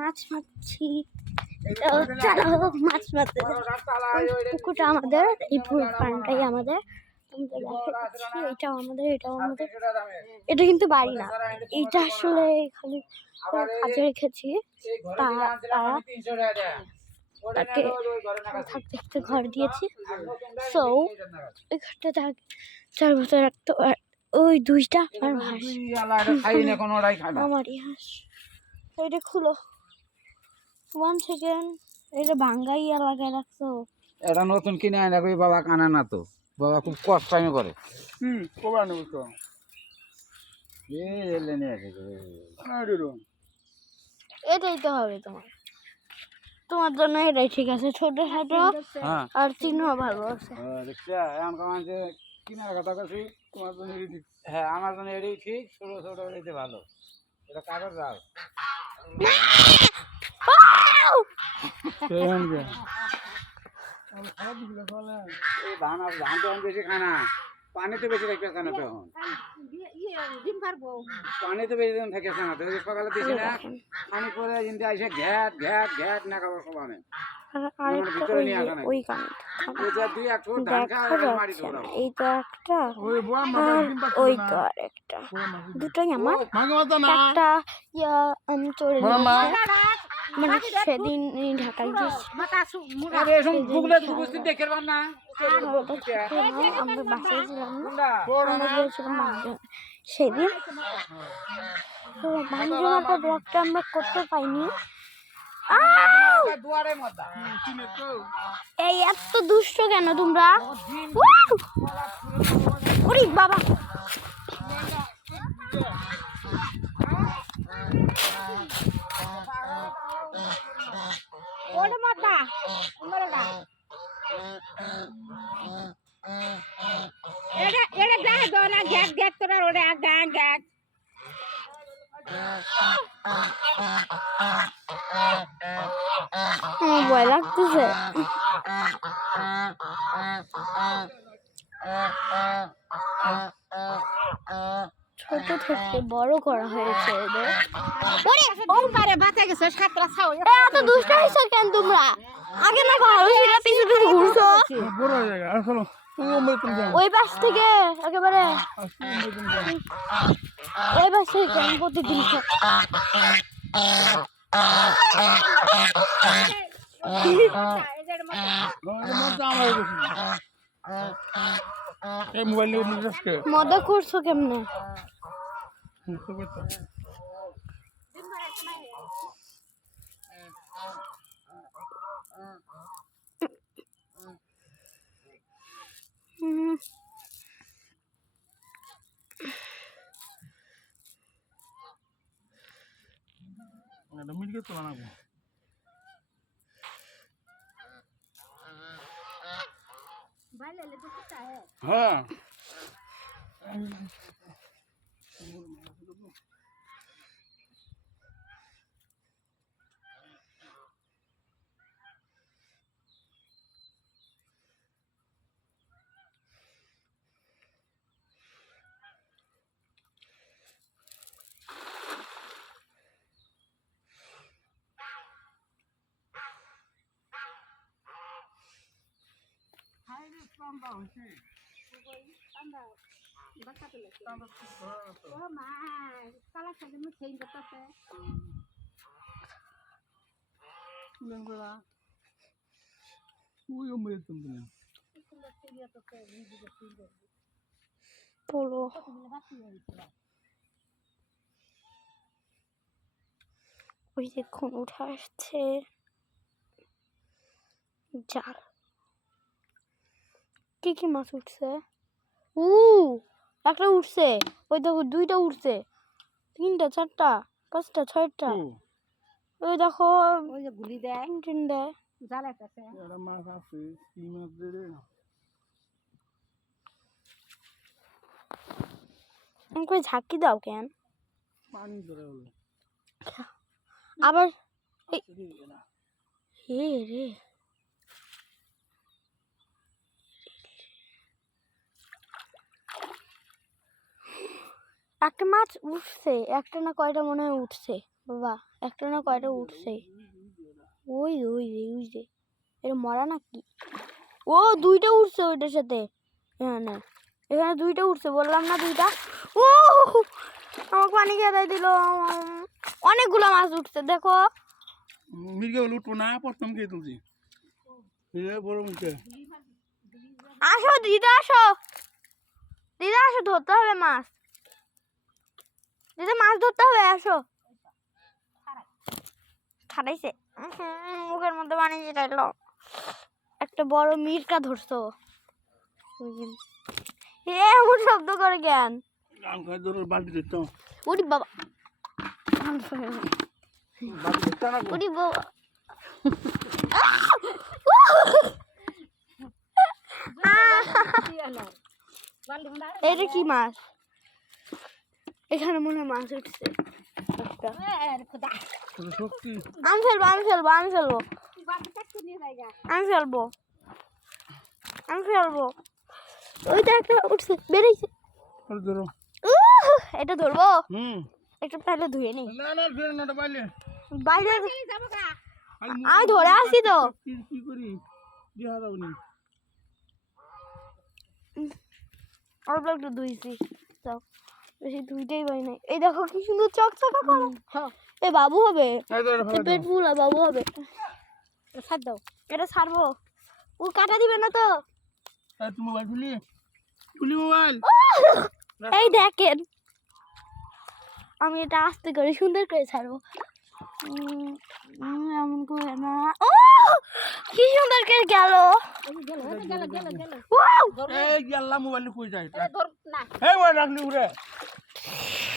মাছ মারছি। মাছ মারতে পুকুরটা আমাদের, এই পানটাই আমাদের। এটাও আমাদের, এটাও আমাদের। এটা কিন্তু বাড়ি না, এটা আসলে খালি কাজে রেখেছি। তাকে থাকতে থাকতে ঘর দিয়েছি। সো এই ঘরটা 4 বছর রাখতো। আর ওই দুইটা আর আমারই হাঁস। এটা খুলো 1 সেকেন্ড। এটা ভাঙ্গাই এলাকায় রাখছো। এটা নতুন কিনে আনে রাখবি, বাবা কানে না তো, বাবা খুব কষ্ট করে। কবার নেব তো এটাই তো হবে তোমার জন্য, এটাই ঠিক আছে। ছোট ছোট আর চিহ্ন ভালো আছে। হ্যাঁ, আমার জন্য এটাই ঠিক, ছোট ছোট এটাই ভালো। এটা কাগজ রাখ। ধান তো বেশি খানা, পানিতে বেশি রাখবে কেন? তখন পানিতে বেশি দিন থাকে না, সকালে দিছি না পানি পরে কিন্তু এসে ঘ্যাট ঘ্যাট ঘ্যাট না খাবার সবানে ভিতরে নিয়ে আসা নাই। এই তো একটা, ওই তো আর একটা, দুটোই আমার। একটা আমি চলে মানে সেদিন ঢাকায় গেছি, আমরা বাসায় ছিলাম না, আমরা গিয়েছিলাম সেদিন। তো মাঞ্জুমাটা ব্লগটা আমরা করতে পাইনি। এই এত দুষ্ট কেন তোমরা? ওরে বাবা, ওরে মাতা এটা এটা গায় দাও না, গ্যাস গ্যাস করে ওরে গায় গ্যাস। ভয় লাগতেছে। ছোট থেকে বড় করা হয়েছে এদের। এত দুষ্ট হয়েছে কেন তোমরা? আগে না ভালো ছিল, পিছনে ঘুরছো। ওই পাশ থেকে একেবারে এই পাশ থেকে প্রতিদিন মজা করছো কেমনে? হ্যাঁ পোলো ওই দেখুন উঠে আসছে জাল। কি কি মাছ উঠছে? একটা উঠছে, ওই দেখো দুইটা উঠছে, 3টা 4টা 5টা 6টা। ওই দেখো ওই যে গুলি দেয়, দেয় জাল একটা মাছ আছে। কি মাছ রে? আমাকে ঝাঁকি দাও কেন? পানি ধরে হলো আবার হে রে। একটা মাছ উঠছে, একটা না কয়টা মনে হয় উঠছে বাবা, একটা না কয়টা উঠছে। ওই ওই রে ওই রে, এটা মরা নাকি? ও দুইটা উঠছে ওইটার সাথে, এখানে এখানে দুইটা উঠছে, বললাম না দুইটা। ও আমাকে পানি খেয়ে দিল, অনেকগুলো মাছ উঠছে দেখো। মির্গে উঠবো না, প্রথম কে তুলছি বড় মুখে। আসো দিদা, আসো দিদা, আসো ধরতে হবে মাছ, দিদা মাছ ধরতে হবে, আসো। ছাড়াইছে, মুখের মধ্যে পানি যেটাইলো। একটা বড় মিরকা ধরছো, এমন শব্দ করে জ্ঞান। গান খাই ধরো বালতি ধরতাম, উড়ি বাবা, বালতি ধরতাম না। উড়ি বাবা। এটা কি মাছ? এখানে মনে হয় মাছ উঠছে একটা। শক্তি আমি ফেলবো, আমি ফেলবো, আমি ফেলবো, আমি ফেলবো, আমি ফেলবো। ওইটা একটা উঠছে, বেরিয়েছে। ধরো। এটা ধরবো, হুম, একটু তাহলে ধুয়ে নি না না ফের না পাইলে বাইরে। আমি ধরে আসছি তো। কি করি দিয়া দাও নি। অল্প একটু ধুইছি, চক বেশি ধুইতেই পারি নাই। এই দেখো কি সুন্দর চকচকা করে। এ বাবু হবে, পেট ফুল বাবু হবে। ছাড় দাও, এটা ছাড়বো, ও কাটা দিবে না তো। তুমি মোবাইল খুলি খুলি মোবাইল। এই দেখেন, আমি এটা আস্তে করে সুন্দর করে ছাড়বো। এমন করে না। ও কি সুন্দর করে গেল। এই গেল্লা মোবাইল কই যায় এই ওই রাখলি উড়ে।